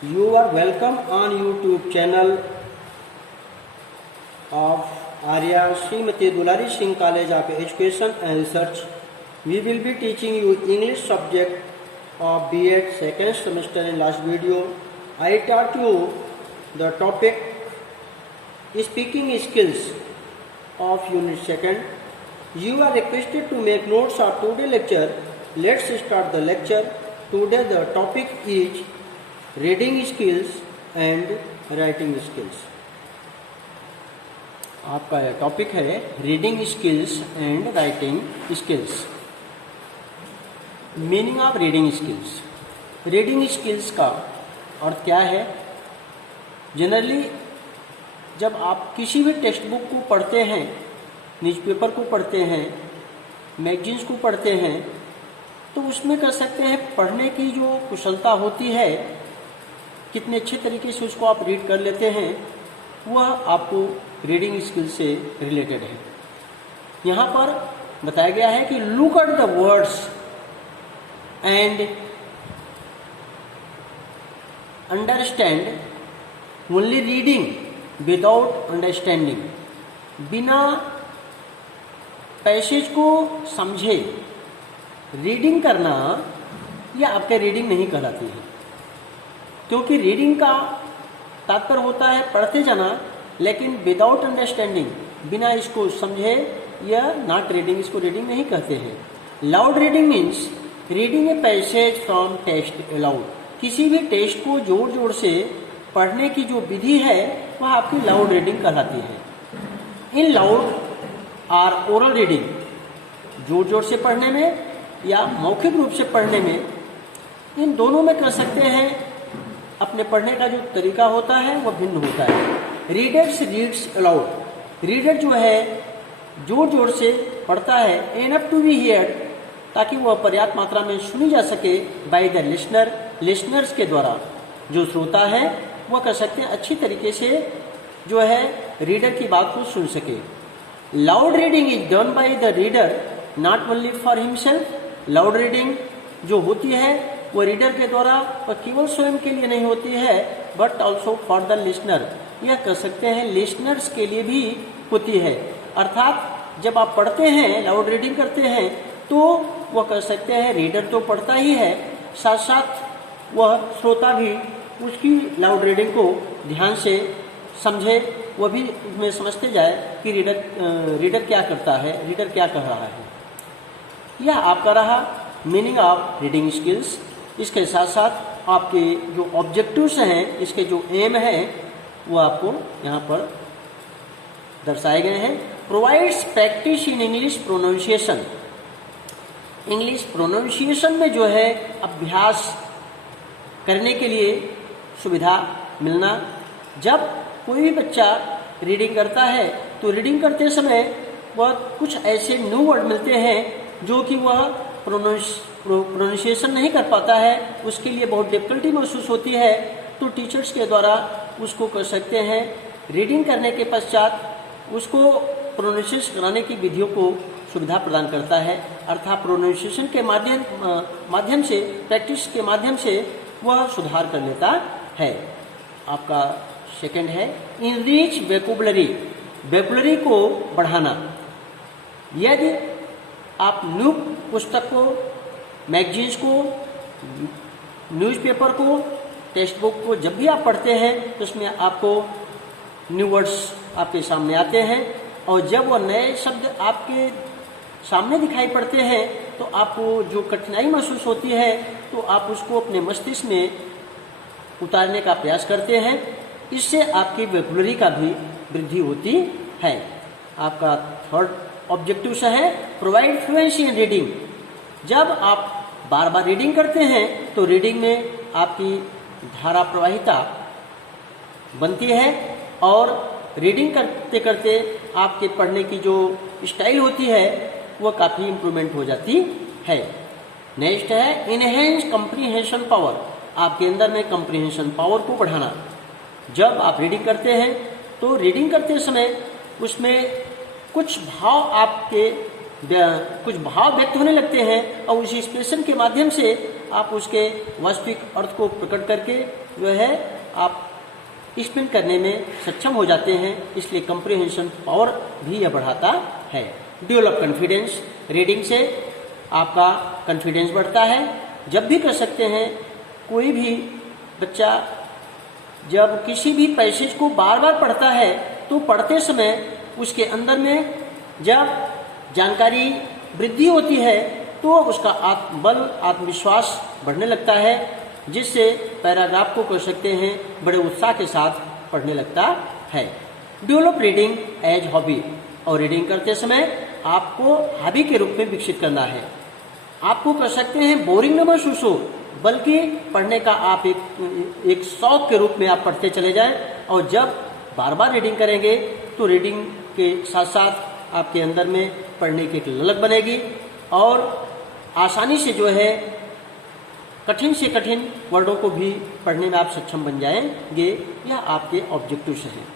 You are welcome on YouTube channel of Arya Srimati Dulari Singh College of Education and Research. We will be teaching you English subject of B.Ed second semester. In last video, I taught you the topic speaking skills of unit second. You are requested to make notes of today's lecture. Let's start the lecture. Today the topic is reading skills and writing skills. आपका topic है reading skills and writing skills. Meaning of reading skills. Reading skills का अर्थ क्या है? Generally जब आप किसी भी text book को पढ़ते हैं, न्यूज़पेपर को पढ़ते हैं, मैगजीन्स को पढ़ते हैं, तो उसमें कर सकते हैं पढ़ने की जो कुशलता होती है, कितने अच्छे तरीके से उसको आप रीड कर लेते हैं, वह आपको रीडिंग स्किल से रिलेटेड है. यहाँ पर बताया गया है कि look at the words and understand only reading without understanding. बिना पैसेज को समझे रीडिंग करना यह आपके रीडिंग नहीं कहलाती है, क्योंकि रीडिंग का तात्पर्य होता है पढ़ते जाना, लेकिन विदाउट अंडरस्टैंडिंग, बिना इसको समझे, यह नॉट रीडिंग, इसको रीडिंग नहीं कहते हैं. Loud reading means reading a passage from text allowed. किसी भी टेक्स्ट को जोर जोर से पढ़ने की जो विधि है वह आपकी लाउड रीडिंग कहलाती है. इन लाउड आर ओरल रीडिंग, जोर जोर से पढ़ने में या मौखिक रूप से पढ़ने में, इन दोनों में कर सकते हैं. अपने पढ़ने का जो तरीका होता है वह भिन्न होता है. Readers reads allowed. रीडर जो है जोर जोर से पढ़ता है, एनफ टू बी हियर्ड, ताकि वह पर्याप्त मात्रा में सुनी जा सके, बाय द लिसनर, लिसनर्स के द्वारा. जो श्रोता है वह कर सकते हैं अच्छी तरीके से जो है रीडर की बात को सुन सके. Loud reading is done by the reader not only for himself. Loud reading जो होती है वो रीडर के द्वारा और केवल स्वयं के लिए नहीं होती है, but also for the listener. यह कर सकते हैं लिसनर्स के लिए भी होती है. अर्थात जब आप पढ़ते हैं, लाउड रीडिंग करते हैं, तो वह कर सकते हैं रीडर तो पढ़ता ही है, साथ साथ वह श्रोता भी उसकी लाउड रीडिंग को ध्यान से समझे, वह भी उसमें समझते जाए कि रीडर क्या करता है, रीडर क्या कह रहा है. यह आपका रहा मीनिंग ऑफ रीडिंग स्किल्स. इसके साथ साथ आपके जो ऑब्जेक्टिव्स हैं, इसके जो एम है, वो आपको यहाँ पर दर्शाए गए हैं. Provides practice in English pronunciation. English pronunciation में जो है अभ्यास करने के लिए सुविधा मिलना. जब कोई भी बच्चा रीडिंग करता है तो रीडिंग करते समय वह कुछ ऐसे न्यू वर्ड मिलते हैं जो कि वह प्रोनाउंसिएशन नहीं कर पाता है, उसके लिए बहुत डिफिकल्टी महसूस होती है. तो टीचर्स के द्वारा उसको कर सकते हैं रीडिंग करने के पश्चात उसको प्रोनाउंसिएशन कराने की विधियों को सुविधा प्रदान करता है. अर्थात प्रोनाउंसिएशन के माध्यम से, प्रैक्टिस के माध्यम से वह सुधार कर लेता है. आपका सेकंड है इनरिच वोकैबुलरी. वोकैबुलरी को बढ़ाना. यदि आप न्यू पुस्तक को, मैगजीन्स को, न्यूज़पेपर को, टेक्स्ट बुक को जब भी आप पढ़ते हैं तो उसमें आपको न्यू वर्ड्स आपके सामने आते हैं, और जब वह नए शब्द आपके सामने दिखाई पड़ते हैं तो आपको जो कठिनाई महसूस होती है तो आप उसको अपने मस्तिष्क में उतारने का प्रयास करते हैं. इससे आपकी वोकैबुलरी का भी वृद्धि होती है. आपका थर्ड ऑब्जेक्टिव है प्रोवाइड फ्लुएंसी इन रीडिंग. जब आप बार बार रीडिंग करते हैं तो रीडिंग में आपकी धारा प्रवाहिता बनती है, और रीडिंग करते करते आपके पढ़ने की जो स्टाइल होती है वह काफ़ी इम्प्रूवमेंट हो जाती है. नेक्स्ट है इनहेंस कंप्रीहेंशन पावर. आपके अंदर में कंप्रीहेंशन पावर को बढ़ाना. जब आप रीडिंग करते हैं तो रीडिंग करते समय उसमें कुछ भाव व्यक्त होने लगते हैं, और उस एक्सप्रेशन के माध्यम से आप उसके वास्तविक अर्थ को प्रकट करके जो है आप एक्सप्लेन करने में सक्षम हो जाते हैं, इसलिए कंप्रिहेंशन पावर भी यह बढ़ाता है। डेवलप कॉन्फिडेंस, रीडिंग से आपका कॉन्फिडेंस बढ़ता है। जब भी कर सकते हैं, कोई भी बच्चा जब किसी भी पैसेज को बार बार पढ़ता है तो पढ़ते समय उसके अंदर में जब जानकारी वृद्धि होती है तो उसका आत्मबल, आत्मविश्वास बढ़ने लगता है, जिससे पैराग्राफ को कर सकते हैं बड़े उत्साह के साथ पढ़ने लगता है। डेवलप रीडिंग एज हॉबी, और रीडिंग करते समय आपको हॉबी के रूप में विकसित करना है। आपको कर सकते हैं बोरिंग न महसूस हो, बल्कि पढ़ने का आप एक शौक के रूप में आप पढ़ते चले जाएं, और जब बार बार रीडिंग करेंगे तो रीडिंग के साथ साथ आपके अंदर में पढ़ने की एक ललक बनेगी और आसानी से जो है कठिन से कठिन वर्डों को भी पढ़ने में आप सक्षम बन जाएंगे। यह आपके ऑब्जेक्टिव्स हैं।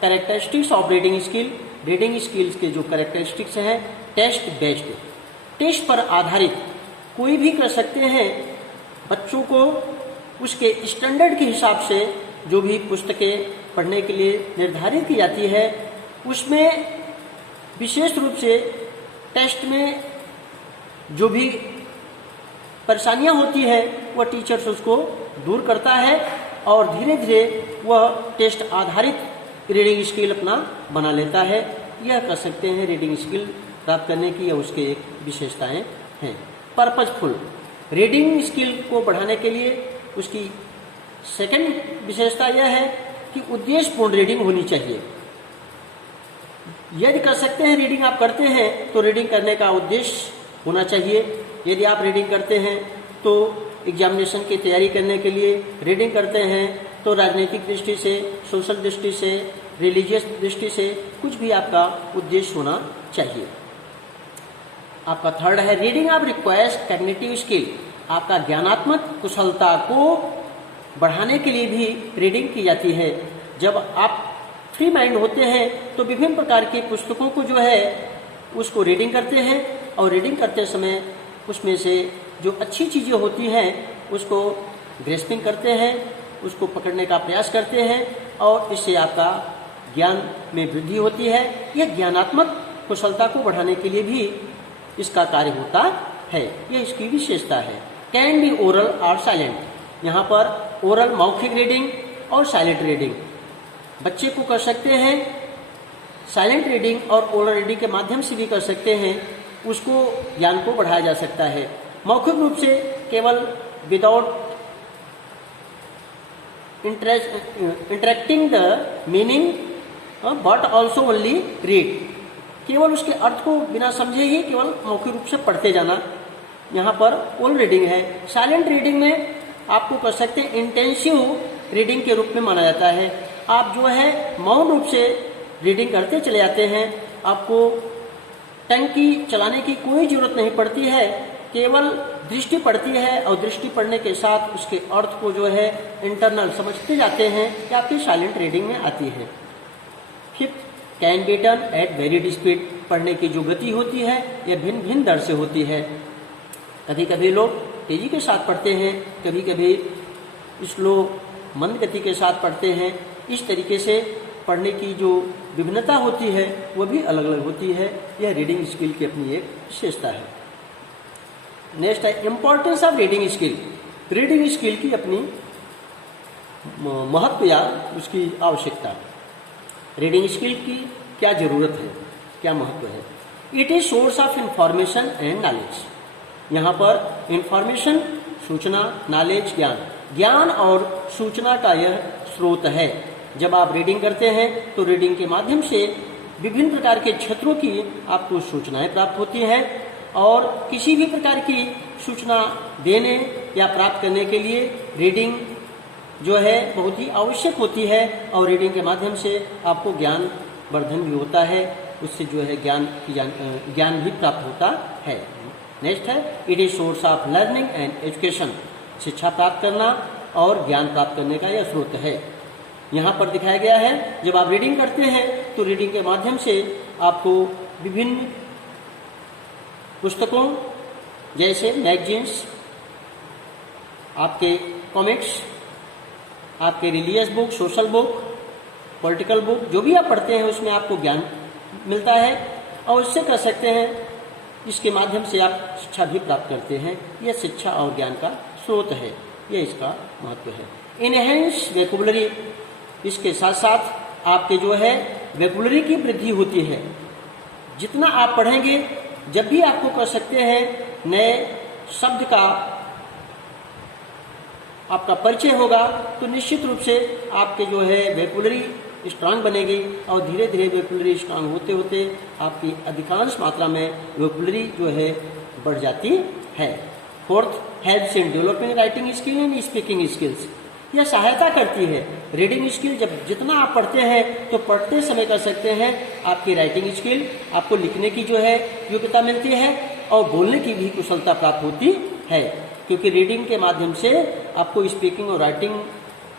Characteristics of reading skill, reading skills के जो कैरेक्टरिस्टिक्स हैं, टेस्ट बेस्ड, टेस्ट पर आधारित कोई भी कर सकते हैं। बच्चों को उसके स्टैंडर्ड के हिसाब से जो भी पुस्तकें पढ़ने के लिए निर्धारित की जाती है, उसमें विशेष रूप से टेस्ट में जो भी परेशानियां होती है वह टीचर्स उसको दूर करता है और धीरे धीरे वह टेस्ट आधारित रीडिंग स्किल अपना बना लेता है। यह कर सकते हैं रीडिंग स्किल प्राप्त करने की, या उसके एक विशेषताएं हैं। पर्पजफुल, रीडिंग स्किल को बढ़ाने के लिए उसकी सेकंड विशेषता यह है कि उद्देश्यपूर्ण रीडिंग होनी चाहिए। यदि कर सकते हैं रीडिंग आप करते हैं तो रीडिंग करने का उद्देश्य होना चाहिए। यदि आप रीडिंग करते हैं तो एग्जामिनेशन की तैयारी करने के लिए रीडिंग करते हैं तो राजनीतिक दृष्टि से, सोशल दृष्टि से, रिलीजियस दृष्टि से कुछ भी आपका उद्देश्य होना चाहिए। आपका थर्ड है reading of requires cognitive skill, आपका ज्ञानात्मक कुशलता को बढ़ाने के लिए भी रीडिंग की जाती है। जब आप फ्री माइंड होते हैं तो विभिन्न प्रकार की पुस्तकों को जो है उसको रीडिंग करते हैं, और रीडिंग करते समय उसमें से जो अच्छी चीज़ें होती हैं उसको ग्रेस्पिंग करते हैं, उसको पकड़ने का प्रयास करते हैं, और इससे आपका ज्ञान में वृद्धि होती है। यह ज्ञानात्मक कुशलता को बढ़ाने के लिए भी इसका कार्य होता है। यह इसकी विशेषता है। कैन बी ओरल और साइलेंट, यहाँ पर ओरल मौखिक रीडिंग और साइलेंट रीडिंग बच्चे को कर सकते हैं। साइलेंट रीडिंग और ओरल रीडिंग के माध्यम से भी कर सकते हैं, उसको ज्ञान को बढ़ाया जा सकता है। मौखिक रूप से केवल without interacting the meaning but also only read, केवल उसके अर्थ को बिना समझे ही केवल मौखिक रूप से पढ़ते जाना, यहाँ पर ओरल रीडिंग है। साइलेंट रीडिंग में आपको कर सकते हैं इंटेंसिव रीडिंग के रूप में माना जाता है। आप जो है मौन रूप से रीडिंग करते चले जाते हैं, आपको टंकी चलाने की कोई जरूरत नहीं पड़ती है, केवल दृष्टि पड़ती है और दृष्टि पढ़ने के साथ उसके अर्थ को जो है इंटरनल समझते जाते हैं कि आपकी साइलेंट रीडिंग में आती है। Fifth can be done at varied speed, पढ़ने की जो गति होती है यह भिन्न भिन्न दर से होती है। कभी कभी लोग तेजी के साथ पढ़ते हैं, कभी कभी स्लो मंद गति के साथ पढ़ते हैं। इस तरीके से पढ़ने की जो विभिन्नता होती है वह भी अलग अलग होती है। यह रीडिंग स्किल की अपनी एक विशेषता है। नेक्स्ट है importance of reading skill, reading skill की अपनी महत्व या उसकी आवश्यकता। रीडिंग स्किल की क्या जरूरत है, क्या महत्व है? It is source of information and knowledge, यहाँ पर इंफॉर्मेशन सूचना, नॉलेज ज्ञान, ज्ञान और सूचना का यह स्रोत है। जब आप रीडिंग करते हैं तो रीडिंग के माध्यम से विभिन्न प्रकार के क्षेत्रों की आपको सूचनाएं प्राप्त होती हैं, और किसी भी प्रकार की सूचना देने या प्राप्त करने के लिए रीडिंग जो है बहुत ही आवश्यक होती है, और रीडिंग के माध्यम से आपको ज्ञान वर्धन भी होता है, उससे जो है ज्ञान भी प्राप्त होता है। नेक्स्ट है it is source of learning and education, शिक्षा प्राप्त करना और ज्ञान प्राप्त करने का यह स्रोत है। यहाँ पर दिखाया गया है जब आप रीडिंग करते हैं तो रीडिंग के माध्यम से आपको विभिन्न पुस्तकों जैसे मैगजीन्स, आपके कॉमिक्स, आपके religious book, social book, political book, जो भी आप पढ़ते हैं उसमें आपको ज्ञान मिलता है और उससे कर सकते हैं, इसके माध्यम से आप शिक्षा भी प्राप्त करते हैं। यह शिक्षा और ज्ञान का स्रोत है, यह इसका महत्व है। इनहेंस वेकुलरी, इसके साथ साथ आपके जो है वेकुलरी की वृद्धि होती है। जितना आप पढ़ेंगे, जब भी आपको कर सकते हैं नए शब्द का आपका परिचय होगा, तो निश्चित रूप से आपके जो है वेकुलरी स्ट्रांग बनेगी और धीरे धीरे वेकुलरी स्ट्रांग होते होते आपकी अधिकांश मात्रा में वेकुलरी जो है बढ़ जाती है। Fourth, helps in developing writing skill and speaking skills. यह सहायता करती है रीडिंग स्किल। जब जितना आप पढ़ते हैं तो पढ़ते समय कर सकते हैं, आपकी राइटिंग स्किल, आपको लिखने की जो है योग्यता मिलती है और बोलने की भी कुशलता प्राप्त होती है, क्योंकि रीडिंग के माध्यम से आपको स्पीकिंग और राइटिंग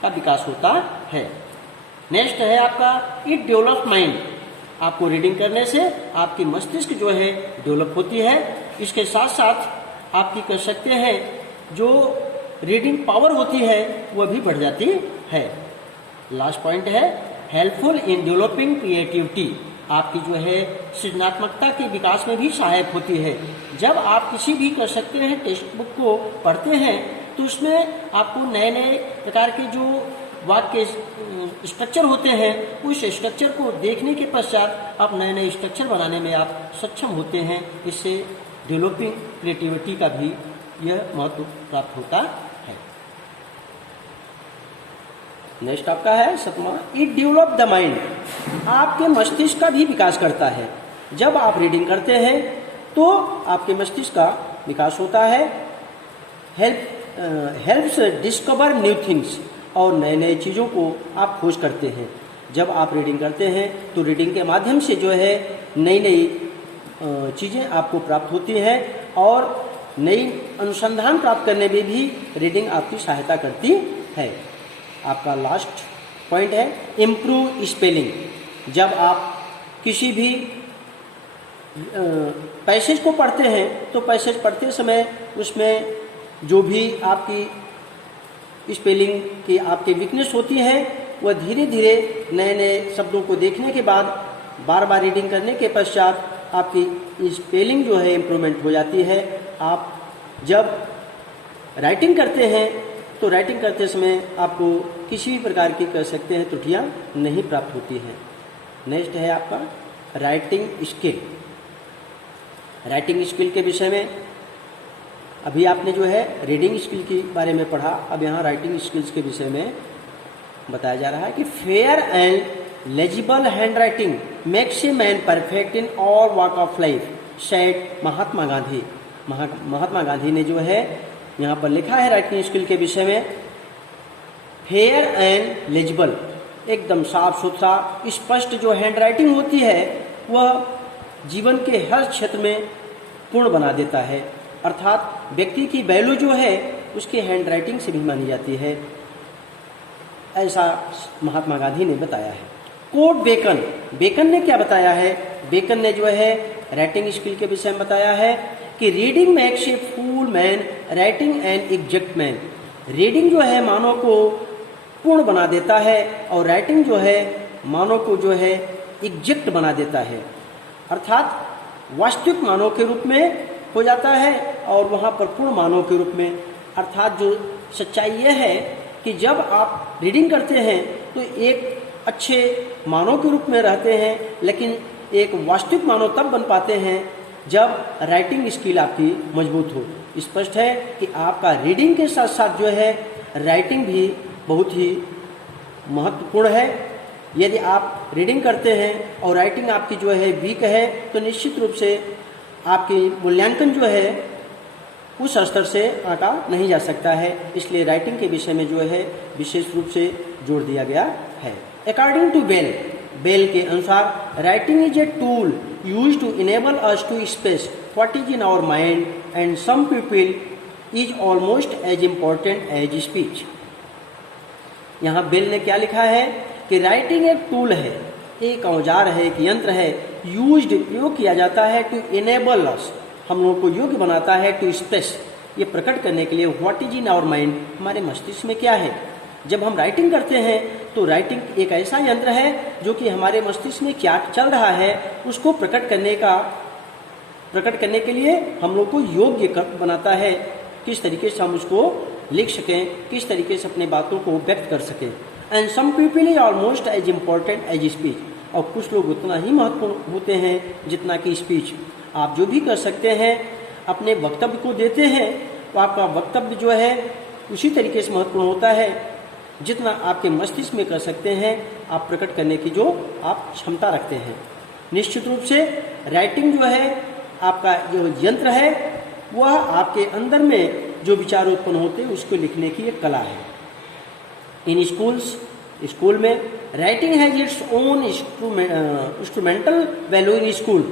का विकास होता है। नेक्स्ट है आपका इट डेवलप माइंड। आपको रीडिंग करने से आपकी मस्तिष्क जो है डेवलप होती है। इसके साथ साथ आपकी कर सकते हैं जो रीडिंग पावर होती है वह भी बढ़ जाती है। लास्ट पॉइंट है हेल्पफुल इन डेवलपिंग क्रिएटिविटी। आपकी जो है सृजनात्मकता के विकास में भी सहायक होती है। जब आप किसी भी कर सकते हैं टेक्स्ट बुक को पढ़ते हैं तो उसमें आपको नए नए प्रकार के जो वाक्य स्ट्रक्चर होते हैं, उस स्ट्रक्चर को देखने के पश्चात आप नए नए स्ट्रक्चर बनाने में आप सक्षम होते हैं। इससे डेवलपिंग क्रिएटिविटी का भी यह महत्व प्राप्त होता है। नेक्स्ट आपका है सतमा, इट डेवलप द माइंड। आपके मस्तिष्क का भी विकास करता है। जब आप रीडिंग करते हैं तो आपके मस्तिष्क का विकास होता है। हेल्प्स डिस्कवर न्यू थिंग्स, और नए नए चीज़ों को आप खोज करते हैं। जब आप रीडिंग करते हैं तो रीडिंग के माध्यम से जो है नई नई चीज़ें आपको प्राप्त होती हैं और नई अनुसंधान प्राप्त करने में भी रीडिंग आपकी सहायता करती है। आपका लास्ट पॉइंट है इम्प्रूव स्पेलिंग। जब आप किसी भी पैसेज को पढ़ते हैं तो पैसेज पढ़ते समय उसमें जो भी आपकी स्पेलिंग की आपकी वीकनेस होती है वह धीरे धीरे नए नए शब्दों को देखने के बाद बार बार रीडिंग करने के पश्चात आपकी स्पेलिंग जो है इम्प्रूवमेंट हो जाती है। आप जब राइटिंग करते हैं तो राइटिंग करते समय आपको किसी भी प्रकार की कर सकते हैं त्रुटियां नहीं प्राप्त होती हैं। नेक्स्ट है आपका राइटिंग स्किल। राइटिंग स्किल के विषय में अभी आपने जो है रीडिंग स्किल के बारे में पढ़ा, अब यहाँ राइटिंग स्किल्स के विषय में बताया जा रहा है कि fair and legible hand writing makes a man perfect in all walk of life, said Mahatma Gandhi. Mahatma Gandhi ने जो है यहाँ पर लिखा है राइटिंग स्किल के विषय में, फेयर एंड लेजिबल, एकदम साफ सुथरा स्पष्ट जो हैंड राइटिंग होती है वह जीवन के हर क्षेत्र में पूर्ण बना देता है। अर्थात व्यक्ति की वैल्यू जो है उसकी हैंड राइटिंग से भी मानी जाती है, ऐसा महात्मा गांधी ने बताया है। कोट बेकन, बेकन ने क्या बताया है? बेकन ने जो है राइटिंग स्किल के विषय में बताया है कि reading makes a full man, writing an exact man. Reading जो है मानव को पूर्ण बना देता है और राइटिंग जो है मानव को जो है एग्जैक्ट बना देता है, अर्थात वास्तविक मानव के रूप में हो जाता है और वहाँ पर पूर्ण मानव के रूप में। अर्थात जो सच्चाई यह है कि जब आप रीडिंग करते हैं तो एक अच्छे मानव के रूप में रहते हैं, लेकिन एक वास्तविक मानव तब बन पाते हैं जब राइटिंग स्किल आपकी मजबूत हो। स्पष्ट है कि आपका रीडिंग के साथ साथ जो है राइटिंग भी बहुत ही महत्वपूर्ण है। यदि आप रीडिंग करते हैं और राइटिंग आपकी जो है वीक है तो निश्चित रूप से आपकी मूल्यांकन जो है उस स्तर से आंका नहीं जा सकता है। इसलिए राइटिंग के विषय में जो है विशेष रूप से जोर दिया गया है। अकॉर्डिंग टू बेल, बेल के अनुसार writing is a tool use to enable us to express what is in our mind and some people is almost as important as speech. यहाँ बेल ने क्या लिखा है कि राइटिंग एक टूल है, एक औजार है, एक यंत्र है, यूज्ड प्रयोग किया जाता है टू इनेबल अस, हम लोगों को योग्य बनाता है टू एक्सप्रेस, ये प्रकट करने के लिए what is in our mind, हमारे मस्तिष्क में क्या है। जब हम राइटिंग करते हैं तो राइटिंग एक ऐसा यंत्र है जो कि हमारे मस्तिष्क में क्या चल रहा है उसको प्रकट करने के लिए हम लोग को योग्य बनाता है, किस तरीके से हम उसको लिख सकें, किस तरीके से अपने बातों को व्यक्त कर सकें। And some people is almost as important as speech, और कुछ लोग उतना ही महत्वपूर्ण होते हैं जितना कि स्पीच। आप जो भी कर सकते हैं अपने वक्तव्य को देते हैं तो आपका वक्तव्य जो है उसी तरीके से महत्वपूर्ण होता है जितना आपके मस्तिष्क में कर सकते हैं आप प्रकट करने की जो आप क्षमता रखते हैं। निश्चित रूप से राइटिंग जो है आपका जो यंत्र है वह आपके अंदर में जो विचार उत्पन्न होते हैं उसको लिखने की एक कला है। इन स्कूल में writing has its own instrumental value in school.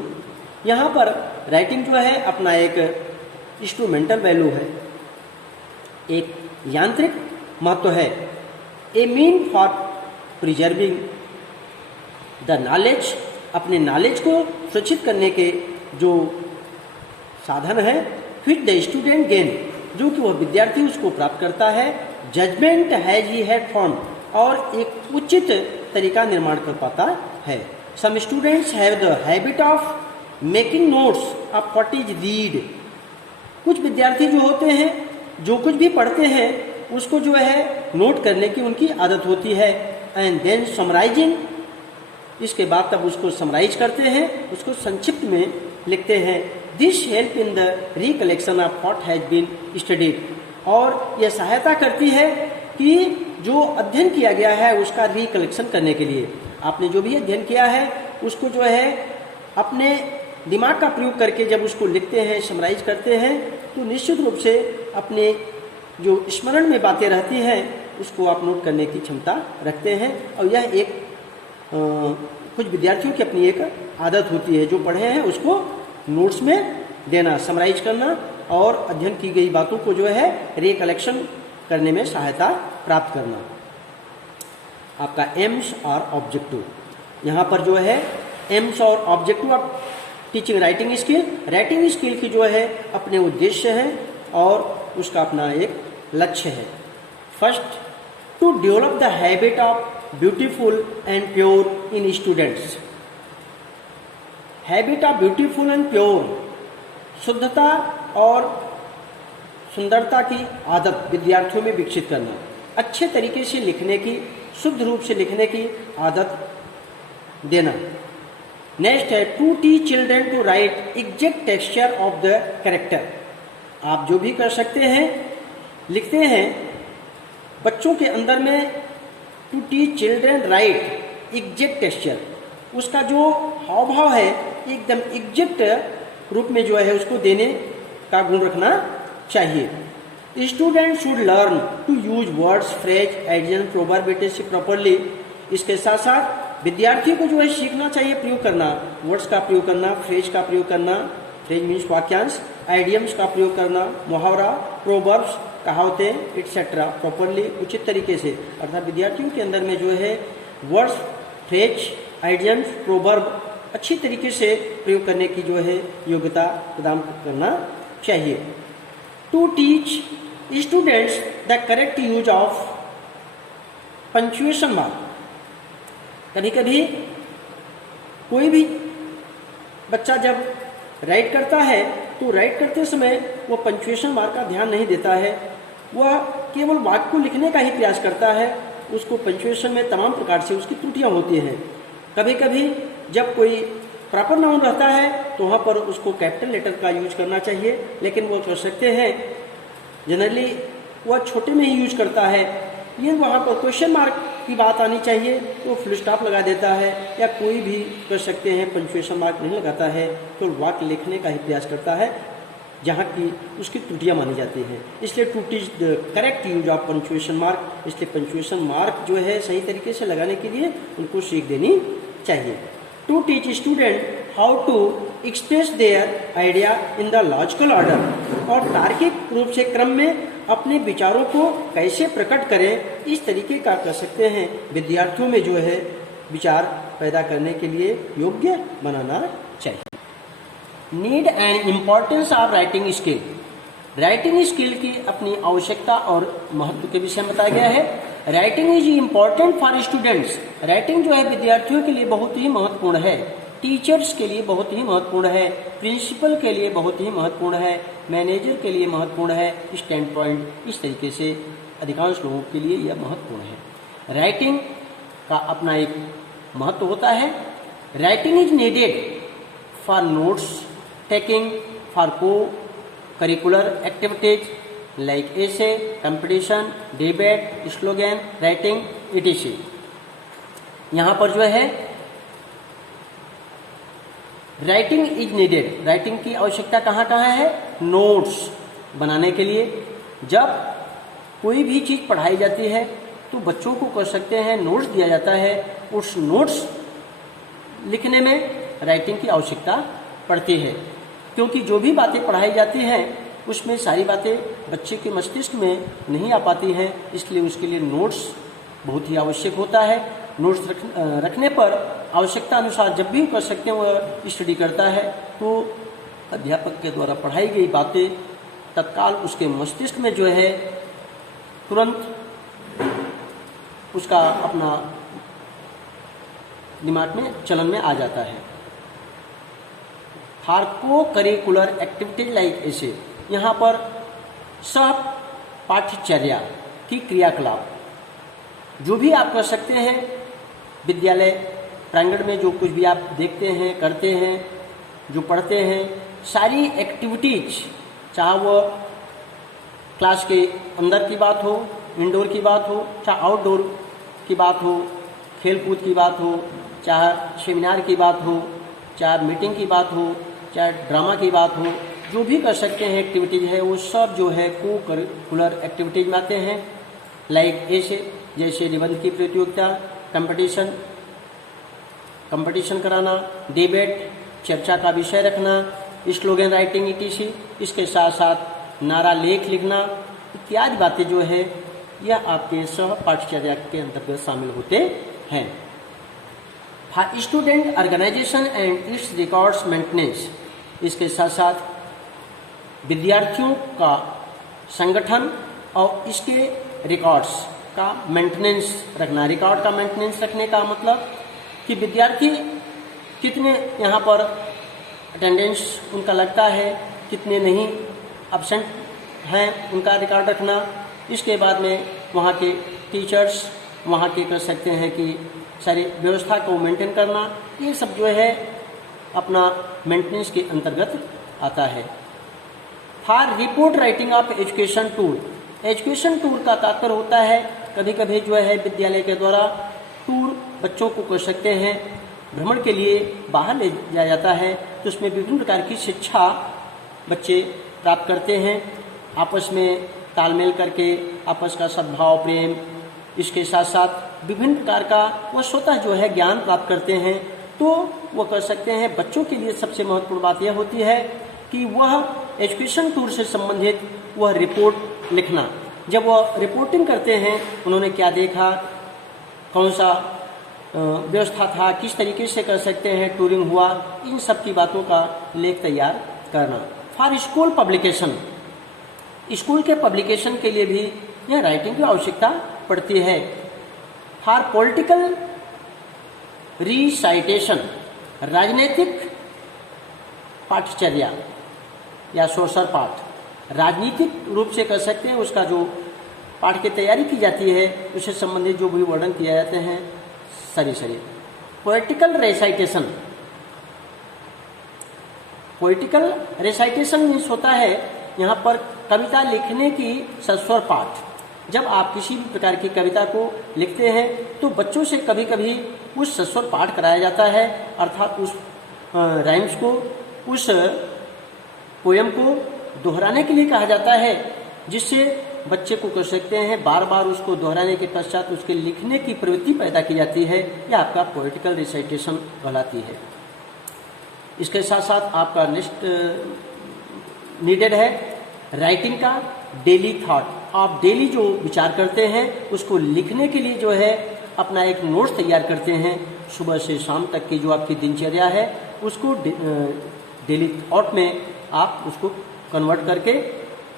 यहाँ पर राइटिंग जो है अपना एक इंस्ट्रूमेंटल वैल्यू है, एक यांत्रिक महत्व है। A mean for preserving the knowledge, अपने नॉलेज को सुरक्षित करने के जो साधन है। विच द स्टूडेंट गेन, जो कि वह विद्यार्थी उसको प्राप्त करता है। Judgement has he had form, और एक उचित तरीका निर्माण कर पाता है। Some students have the habit of making notes of what is read, कुछ विद्यार्थी जो होते हैं जो कुछ भी पढ़ते हैं उसको जो है नोट करने की उनकी आदत होती है। एंड देन समराइजिंग, इसके बाद तब उसको समराइज करते हैं, उसको संक्षिप्त में लिखते हैं। This help in the recollection of what has been studied, और यह सहायता करती है कि जो अध्ययन किया गया है उसका रिकलेक्शन करने के लिए। आपने जो भी अध्ययन किया है उसको जो है अपने दिमाग का प्रयोग करके जब उसको लिखते हैं, समराइज करते हैं, तो निश्चित रूप से अपने जो स्मरण में बातें रहती हैं उसको आप नोट करने की क्षमता रखते हैं। और यह एक कुछ विद्यार्थियों की अपनी एक आदत होती है, जो पढ़े हैं उसको नोट्स में देना, समराइज करना और अध्ययन की गई बातों को जो है रिकलेक्शन करने में सहायता प्राप्त करना। आपका एम्स और ऑब्जेक्टिव, यहाँ पर जो है एम्स और objective of teaching writing skill, writing skill की जो है अपने उद्देश्य है और उसका अपना एक लक्ष्य है। First, to develop the habit of beautiful and pure in students. Habit of beautiful and pure, शुद्धता और सुंदरता की आदत विद्यार्थियों में विकसित करना, अच्छे तरीके से लिखने की, शुद्ध रूप से लिखने की आदत देना। नेक्स्ट है to teach children to write exact texture of the character. आप जो भी कर सकते हैं लिखते हैं बच्चों के अंदर में, to teach children write exact texture, उसका जो हाव भाव है एकदम एग्जैक्ट रूप में जो है उसको देने का गुण रखना चाहिए। Student should learn to use words, phrase, idiom, proverb इत्यादि प्रॉपरली। इसके साथ साथ विद्यार्थी को जो है सीखना चाहिए प्रयोग करना, वर्ड्स का प्रयोग करना, फ्रेज का प्रयोग करना, फ्रेज मीन्स वाक्यांश, आइडियम्स का प्रयोग करना, मुहावरा, प्रोवर्ब्स, कहावतें एक्सेट्रा प्रॉपरली, उचित तरीके से। अर्थात विद्यार्थियों के अंदर में जो है वर्ड्स, फ्रेज, आइडियम्स, प्रोवर्ब अच्छी तरीके से प्रयोग करने की जो है योग्यता प्रदान करना चाहिए। To teach students the correct use of punctuation mark. कभी कभी कोई भी बच्चा जब राइट करता है तो राइट करते समय वो पंक्चुएशन मार्क का ध्यान नहीं देता है, वह केवल वाक्य को लिखने का ही प्रयास करता है, उसको पंक्चुएशन में तमाम प्रकार से उसकी त्रुटियां होती हैं। कभी कभी जब कोई प्रॉपर नाउन रहता है तो वहाँ पर उसको कैपिटल लेटर का यूज करना चाहिए, लेकिन वो कर सकते हैं जनरली वह छोटे में ही यूज करता है। ये वहाँ पर क्वेश्चन मार्क की बात आनी चाहिए तो फुल स्टॉप लगा देता है, या कोई भी कर सकते हैं पंक्चुएशन मार्क नहीं लगाता है, तो वाक्य लिखने का ही प्रयास करता है जहाँ की उसकी त्रुटियाँ मानी जाती हैं। इसलिए to teach the correct use of punctuation mark, इसलिए पंक्चुएशन मार्क जो है सही तरीके से लगाने के लिए उनको सीख देनी चाहिए। To teach student how to express their idea in the logical order, और तार्किक रूप से क्रम में अपने विचारों को कैसे प्रकट करें, इस तरीके का कर सकते हैं। विद्यार्थियों में जो है विचार पैदा करने के लिए योग्य बनाना चाहिए। Need and importance of writing skill. Writing skill की अपनी आवश्यकता और महत्व के विषय में बताया गया है। Writing is important for students. Writing जो है विद्यार्थियों के लिए बहुत ही महत्वपूर्ण है, टीचर्स के लिए बहुत ही महत्वपूर्ण है, प्रिंसिपल के लिए बहुत ही महत्वपूर्ण है, मैनेजर के लिए महत्वपूर्ण है, स्टैंड पॉइंट, इस तरीके से अधिकांश लोगों के लिए यह महत्वपूर्ण है। राइटिंग का अपना एक महत्व होता है। Writing is needed for notes taking, for co curricular activities like essay, competition, debate, slogan writing etc। यहाँ पर जो है राइटिंग इज नीडेड, राइटिंग की आवश्यकता कहाँ कहाँ है? नोट्स बनाने के लिए। जब कोई भी चीज़ पढ़ाई जाती है तो बच्चों को कर सकते हैं नोट्स दिया जाता है, उस नोट्स लिखने में राइटिंग की आवश्यकता पड़ती है, क्योंकि जो भी बातें पढ़ाई जाती हैं उसमें सारी बातें बच्चे के मस्तिष्क में नहीं आ पाती हैं, इसलिए उसके लिए नोट्स बहुत ही आवश्यक होता है। नोट्स रखने पर आवश्यकता अनुसार जब भी कर सकते हैं वह स्टडी करता है तो अध्यापक के द्वारा पढ़ाई गई बातें तत्काल उसके मस्तिष्क में जो है तुरंत उसका अपना दिमाग में चलन में आ जाता है। For co curricular activities like ऐसे, यहाँ पर सह पाठ्यचर्या की क्रियाकलाप जो भी आप कर सकते हैं विद्यालय प्रांगण में, जो कुछ भी आप देखते हैं, करते हैं, जो पढ़ते हैं, सारी एक्टिविटीज, चाहे वो क्लास के अंदर की बात हो, इंडोर की बात हो, चाहे आउटडोर की बात हो, खेल कूद की बात हो, चाहे सेमिनार की बात हो, चाहे मीटिंग की बात हो, चाहे ड्रामा की बात हो, जो भी कर सकते हैं एक्टिविटीज है वो सब जो है को करिकुलर एक्टिविटीज में आते हैं। लाइक ऐसे जैसे निबंध की प्रतियोगिता, कंपटीशन कराना, डिबेट, चर्चा का विषय रखना, स्लोगन राइटिंग etc। इसके साथ साथ नारा लेख लिखना इत्यादि बातें जो है यह आपके सह पाठ्यचर्या के अंतर्गत शामिल होते हैं। Student organisation and its records maintenance, इसके साथ साथ विद्यार्थियों का संगठन और इसके रिकॉर्ड्स का मेंटेनेंस रखना। रिकॉर्ड का मेंटेनेंस रखने का मतलब कि विद्यार्थी कितने यहाँ पर अटेंडेंस उनका लगता है, कितने नहीं एब्सेंट हैं, उनका रिकॉर्ड रखना। इसके बाद में वहाँ के टीचर्स वहाँ के कर सकते हैं कि सारी व्यवस्था को मेंटेन करना, ये सब जो है अपना मेंटेनेंस के अंतर्गत आता है। For report writing of education tour, education tour का तात्पर्य होता है कभी कभी जो है विद्यालय के द्वारा टूर बच्चों को कर सकते हैं, भ्रमण के लिए बाहर ले जाया जाता है, तो उसमें विभिन्न प्रकार की शिक्षा बच्चे प्राप्त करते हैं, आपस में तालमेल करके आपस का सद्भाव प्रेम, इसके साथ साथ विभिन्न प्रकार का वह स्वतः जो है ज्ञान प्राप्त करते हैं, तो वह कर सकते हैं। बच्चों के लिए सबसे महत्वपूर्ण बात यह होती है कि वह एजुकेशन टूर से संबंधित वह रिपोर्ट लिखना। जब वह रिपोर्टिंग करते हैं उन्होंने क्या देखा, कौन सा व्यवस्था था, किस तरीके से कर सकते हैं टूरिंग हुआ, इन सब की बातों का लेख तैयार करना। फॉर स्कूल पब्लिकेशन, स्कूल के पब्लिकेशन के लिए भी यह राइटिंग की आवश्यकता पड़ती है। फॉर पॉलिटिकल रिसाइटेशन, राजनीतिक पाठ्यचर्या या सोशल पाठ, राजनीतिक रूप से कर सकते हैं, उसका जो पाठ की तैयारी की जाती है उससे संबंधित जो भी वर्णन किया जाते हैं सारी। पोलिटिकल रेसाइटेशन, पोलिटिकल रेसाइटेशन मीन्स होता है यहाँ पर कविता लिखने की सस्वर पाठ। जब आप किसी भी प्रकार की कविता को लिखते हैं तो बच्चों से कभी कभी उस सस्वर पाठ कराया जाता है, अर्थात उस राइम्स को, उस पोयम को दोहराने के लिए कहा जाता है, जिससे बच्चे को कर सकते हैं बार बार उसको दोहराने के पश्चात उसके लिखने की प्रवृत्ति पैदा की जाती है। यह आपका पोलिटिकल रिसाइटेशन कहलाती है। इसके साथ साथ आपका नेक्स्ट नीडेड है राइटिंग का डेली थॉट। आप डेली जो विचार करते हैं उसको लिखने के लिए जो है अपना एक नोट्स तैयार करते हैं। सुबह से शाम तक की जो आपकी दिनचर्या है उसको डेली थॉट में आप उसको कन्वर्ट करके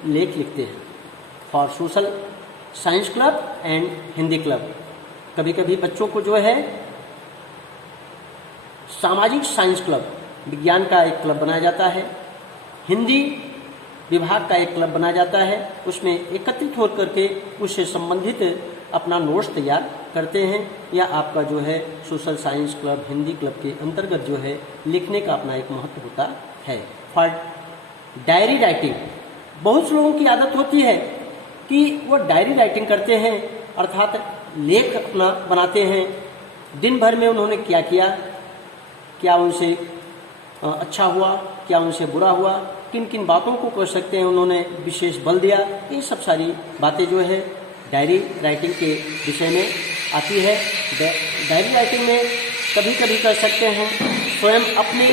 लेख लिखते हैं for social science club and Hindi club. कभी कभी बच्चों को जो है सामाजिक साइंस क्लब, विज्ञान का एक क्लब बनाया जाता है, हिंदी विभाग का एक क्लब बनाया जाता है, उसमें एकत्रित होकर के उससे संबंधित अपना नोट्स तैयार करते हैं, या आपका जो है social science club, Hindi club के अंतर्गत जो है लिखने का अपना एक महत्व होता है। फॉर डायरी राइटिंग, बहुत लोगों की आदत होती है कि वो डायरी राइटिंग करते हैं, अर्थात लेख अपना बनाते हैं, दिन भर में उन्होंने क्या किया, क्या उनसे अच्छा हुआ, क्या उनसे बुरा हुआ, किन किन बातों को कर सकते हैं उन्होंने विशेष बल दिया, ये सब सारी बातें जो है डायरी राइटिंग के विषय में आती है। डायरी राइटिंग में कभी कभी कर सकते हैं स्वयं अपने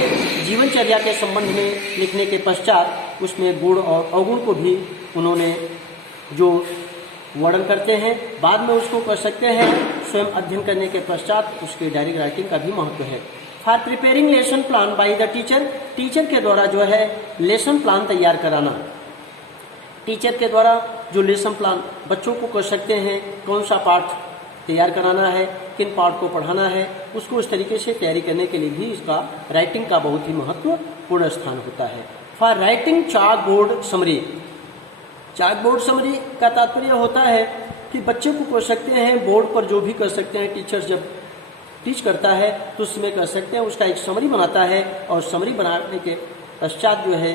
जीवनचर्या के संबंध में लिखने के पश्चात उसमें गुण और अवगुण को भी उन्होंने जो वर्णन करते हैं, बाद में उसको कर सकते हैं स्वयं अध्ययन करने के पश्चात, उसके डायरी राइटिंग का भी महत्व है। For preparing lesson plan by the teacher, teacher के द्वारा जो है लेसन प्लान तैयार कराना, टीचर के द्वारा जो लेसन प्लान बच्चों को कर सकते हैं, कौन सा पाठ तैयार कराना है, किन पाठ को पढ़ाना है, उसको उस तरीके से तैयारी करने के लिए भी इसका राइटिंग का बहुत ही महत्वपूर्ण स्थान होता है। For writing chalk board summary, chalk board summary का तात्पर्य होता है कि बच्चे को कर सकते हैं बोर्ड पर जो भी कर सकते हैं, टीचर जब टीच करता है तो उसमें कर सकते हैं, उसका एक समरी बनाता है और समरी बनाने के पश्चात जो है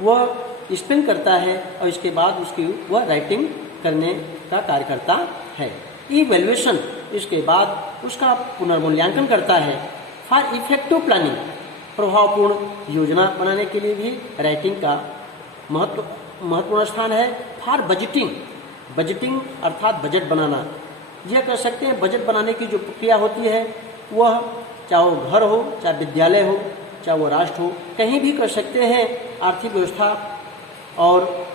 वह स्पेल करता है और इसके बाद उसकी वह राइटिंग करने का कार्य करता है। इवैल्यूएशन, इसके बाद उसका पुनर्मूल्यांकन करता है। फॉर इफेक्टिव प्लानिंग, प्रभावपूर्ण योजना बनाने के लिए भी राइटिंग का महत्वपूर्ण स्थान है। फॉर बजटिंग, बजटिंग अर्थात बजट बनाना, यह कर सकते हैं बजट बनाने की जो प्रक्रिया होती है वह चाहे वो घर हो, चाहे विद्यालय हो, चाहे वो राष्ट्र हो, कहीं भी कर सकते हैं। आर्थिक व्यवस्था और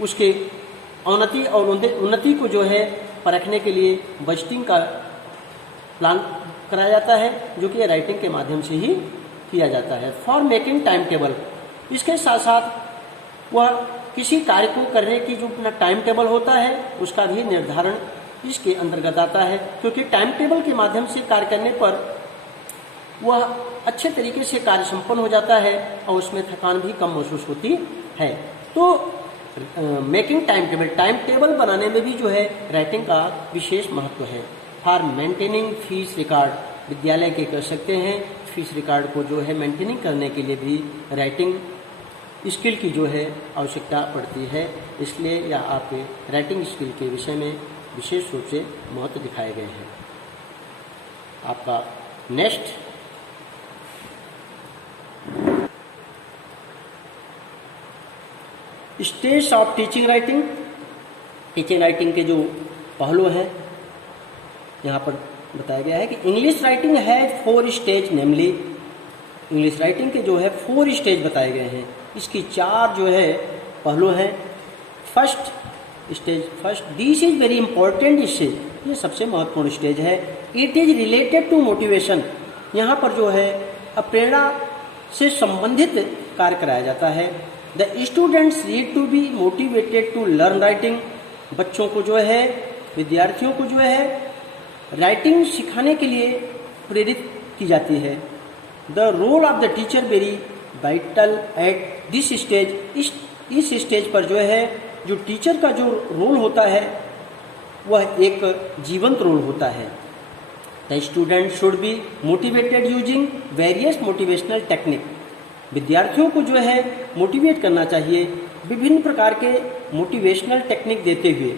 उसके अवनति और उन्नति को जो है परखने के लिए बजटिंग का प्लान कराया जाता है, जो कि राइटिंग के माध्यम से ही किया जाता है। फॉर मेकिंग टाइम टेबल, इसके साथ साथ वह किसी कार्य को करने की जो अपना टाइम टेबल होता है उसका भी निर्धारण इसके अंतर्गत आता है, क्योंकि टाइम टेबल के माध्यम से कार्य करने पर वह अच्छे तरीके से कार्य संपन्न हो जाता है और उसमें थकान भी कम महसूस होती है। तो making time table, time table बनाने में भी जो है राइटिंग का विशेष महत्व है। फॉर मेंटेनिंग फीस रिकॉर्ड, विद्यालय के कर सकते हैं फीस रिकॉर्ड को जो है मेंटेनिंग करने के लिए भी राइटिंग स्किल की जो है आवश्यकता पड़ती है, इसलिए यह आपके राइटिंग स्किल के विषय में विशेष रूप से महत्व दिखाए गए हैं। आपका next stage of teaching writing, teaching writing के जो पहलू हैं यहाँ पर बताया गया है कि इंग्लिश राइटिंग है 4 स्टेज, नेमली इंग्लिश राइटिंग के जो है 4 स्टेज बताए गए हैं। इसकी 4 जो है पहलू हैं। First stage, first this is very important stage, ये सबसे महत्वपूर्ण स्टेज है। It is related to motivation, यहाँ पर जो है प्रेरणा से संबंधित कार्य कराया जाता है। The students need to be motivated to learn writing, बच्चों को जो है, विद्यार्थियों को जो है राइटिंग सिखाने के लिए प्रेरित की जाती है। The role of the teacher very vital at this stage, इस स्टेज पर जो है जो टीचर का जो रोल होता है वह एक जीवंत रोल होता है। The student should be motivated using various motivational technique, विद्यार्थियों को जो है मोटिवेट करना चाहिए विभिन्न प्रकार के मोटिवेशनल टेक्निक देते हुए।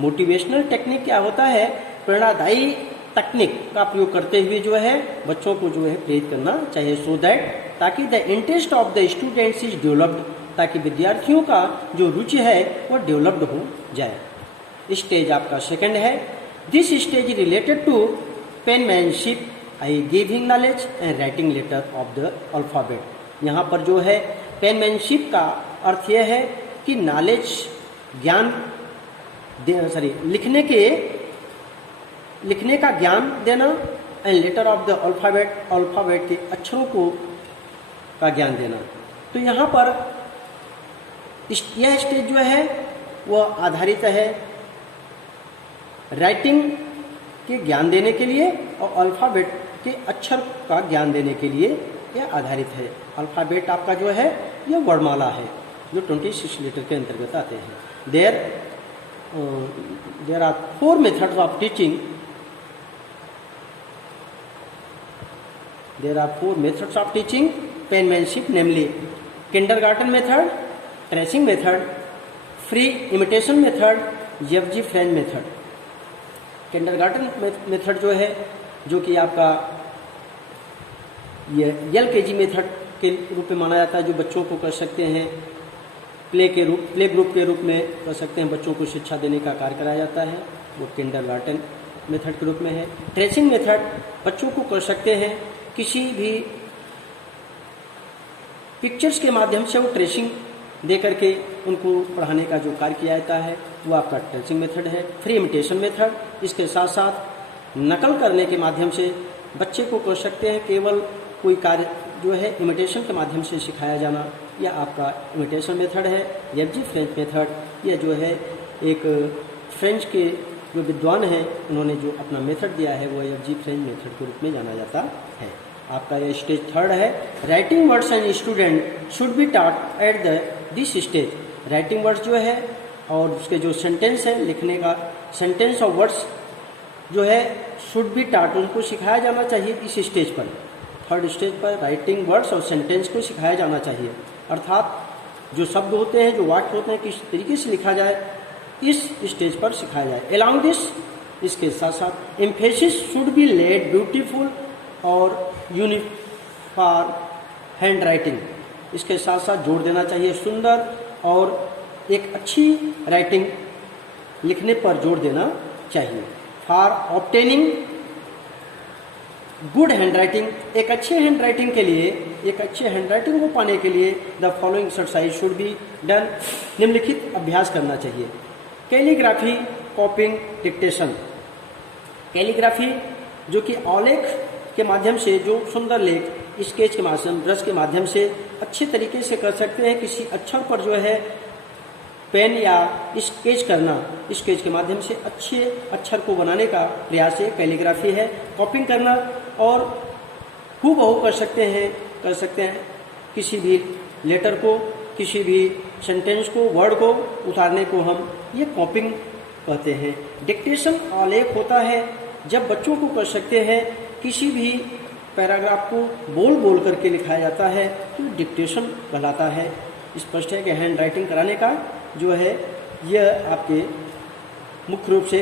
मोटिवेशनल टेक्निक क्या होता है? प्रेरणादायी तकनीक का प्रयोग करते हुए जो है बच्चों को जो है प्रेरित करना चाहिए, सो दैट ताकि the interest of the students is developed, ताकि विद्यार्थियों का जो रुचि है वो डेवलप्ड हो जाए। स्टेज आपका सेकंड है। This stage related to penmanship, I giving knowledge and writing letter of the alphabet. यहाँ पर जो है पेनमैनशिप का अर्थ यह है कि नॉलेज, ज्ञान, लिखने का ज्ञान देना, and later of the alphabet, alphabet के अक्षरों को का ज्ञान देना। तो यहाँ पर यह स्टेज जो है वह आधारित है राइटिंग के ज्ञान देने के लिए और अल्फ़ाबेट के अक्षर का ज्ञान देने के लिए यह आधारित है। अल्फ़ाबेट आपका जो है यह वर्णमाला है जो 26 लेटर के अंतर्गत आते हैं। There are 4 methods of teaching. There are 4 methods of teaching penmanship, namely kindergarten method, tracing method, free imitation method, Jeffrey French method। kindergarten method जो है जो कि आपका ये LKG मेथड के रूप में माना जाता है, जो बच्चों को कर सकते हैं प्ले ग्रुप के रूप में कर सकते हैं, बच्चों को शिक्षा देने का कार्य कराया जाता है, वो किंडरगार्टन मेथड के रूप में है। ट्रेसिंग मेथड बच्चों को कर सकते हैं किसी भी पिक्चर्स के माध्यम से वो ट्रेसिंग दे करके उनको पढ़ाने का जो कार्य किया जाता है वो आपका ट्रेसिंग मेथड है। फ्री इमिटेशन मेथड, इसके साथ साथ नकल करने के माध्यम से बच्चे को कर सकते हैं, केवल कोई कार्य जो है इमिटेशन के माध्यम से सिखाया जाना, यह आपका इमिटेशन मेथड है। जेफजी फ्रेंच मेथड, यह जो है एक फ्रेंच के जो विद्वान हैं उन्होंने जो अपना मेथड दिया है वो जेफजी फ्रेंच मेथड के रूप में जाना जाता है। आपका यह स्टेज 3 है। Writing words and student should be taught at this stage. Writing words जो है और उसके जो सेंटेंस है, लिखने का सेंटेंस और वर्ड्स जो है शुड बी टॉट, उनको सिखाया जाना चाहिए इस स्टेज पर। 3rd स्टेज पर राइटिंग वर्ड्स और सेंटेंस को सिखाया जाना चाहिए, अर्थात जो शब्द होते हैं, जो वाक्य होते हैं, किस तरीके से लिखा जाए इस स्टेज पर सिखाया जाए। अलॉन्ग दिस, इसके साथ साथ emphasis should be laid beautiful और यूनिफॉर्म हैंड राइटिंग, इसके साथ साथ जोड़ देना चाहिए सुंदर और एक अच्छी राइटिंग लिखने पर जोर देना चाहिए। For obtaining good hand writing, एक अच्छे हैंड राइटिंग के लिए, एक अच्छे हैंड राइटिंग को पाने के लिए the following exercise should be done, निम्नलिखित अभ्यास करना चाहिए। Calligraphy, कॉपिंग, dictation. कैलीग्राफी जो कि आलेख के माध्यम से जो सुंदर लेख स्केच के माध्यम, ब्रश के माध्यम से अच्छे तरीके से कर सकते हैं। किसी अक्षर पर जो है पेन या स्केच करना, स्केच के माध्यम से अच्छे अक्षर को बनाने का प्रयास है, कैलीग्राफी है। कॉपिंग करना और हूबहू कर सकते हैं किसी भी लेटर को, किसी भी सेंटेंस को, वर्ड को उतारने को हम ये कॉपिंग कहते हैं। डिक्टेशन आलेख होता है जब बच्चों को कर सकते हैं किसी भी पैराग्राफ को बोल बोल करके लिखाया जाता है तो डिक्टेशन कहलाता है। स्पष्ट है कि हैंड राइटिंग कराने का जो है यह आपके मुख्य रूप से